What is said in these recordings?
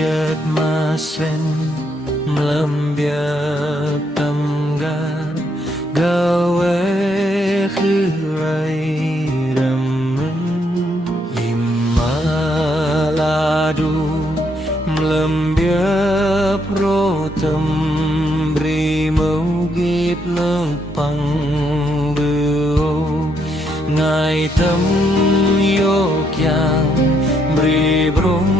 jet masen mlembiak tamgar gawe khirai ramen imaladu mlembiak protem bri mau git lempang beo ngai tâm yok yang bri brong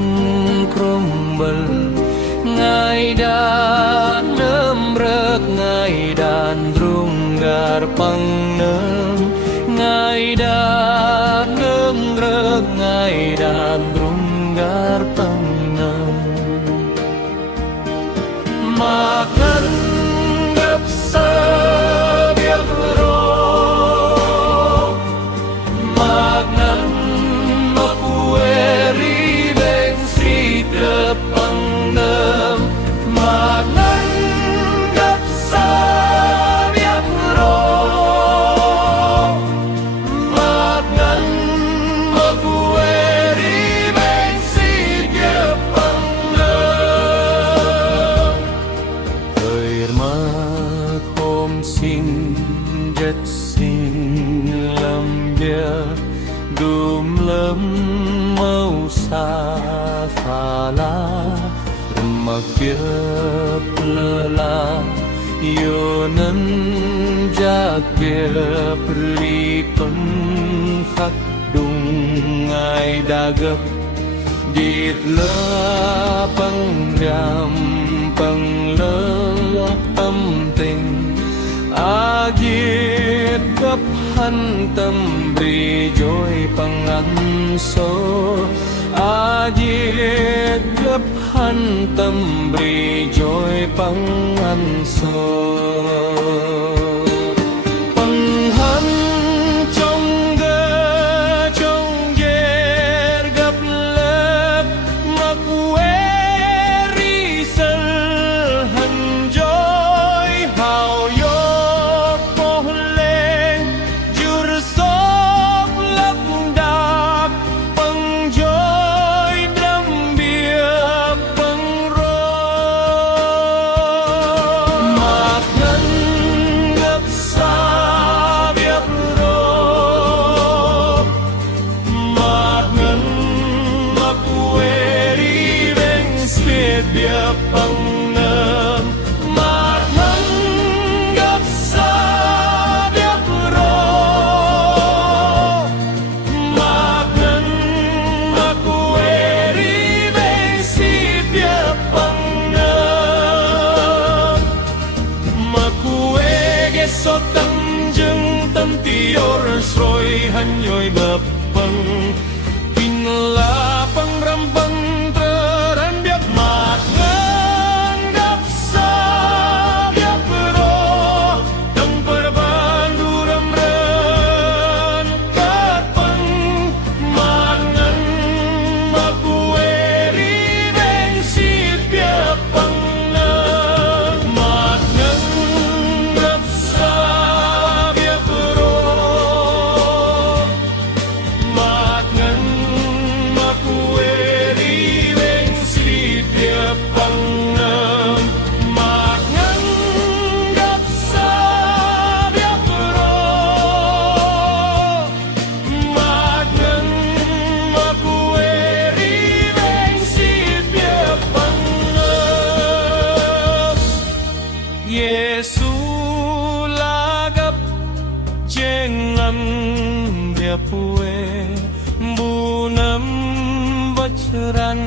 krombel ngai dan nemrek ngai dan drunggar pangnem ngai dan nemrek ngai dan drunggar pangnem makan gapsa biak ro magnan makueri beng sri depangnem magnan gapsa biak ro magnan makueri beng sri depangnem irma kom sin jet sin lam bia dum lam mau sa phala makia plela yonan jakya pripun khắc dung ngai dagap dit la pang ram pang leng tâm tình agit gấp han tâm bri joy pangan so agit gấp han tâm bri joy pangan so pang han trong ga trong ger gấp lep makueri sel han joy hao yo pohleng jur sok lap dak pang joy dam bia pang ro makan gap sa biak ro makan makueri beng spit bia pang nem makan gap sa biak ro makan makueri beng spit bia pang nem makuege sotang jeng tam tior sroy hanyoy bapang pinla pang rampang teran biak makan gap sa biak ro tang perbandu ramran kapang makan makueri beng sit biak pang nem makan gap sa biak ro makan makueri beng sit biak pang nem makan gap sa biak ro makan makueri beng sit biak pang nem Yesu lagap jengam dia pue bunam vachran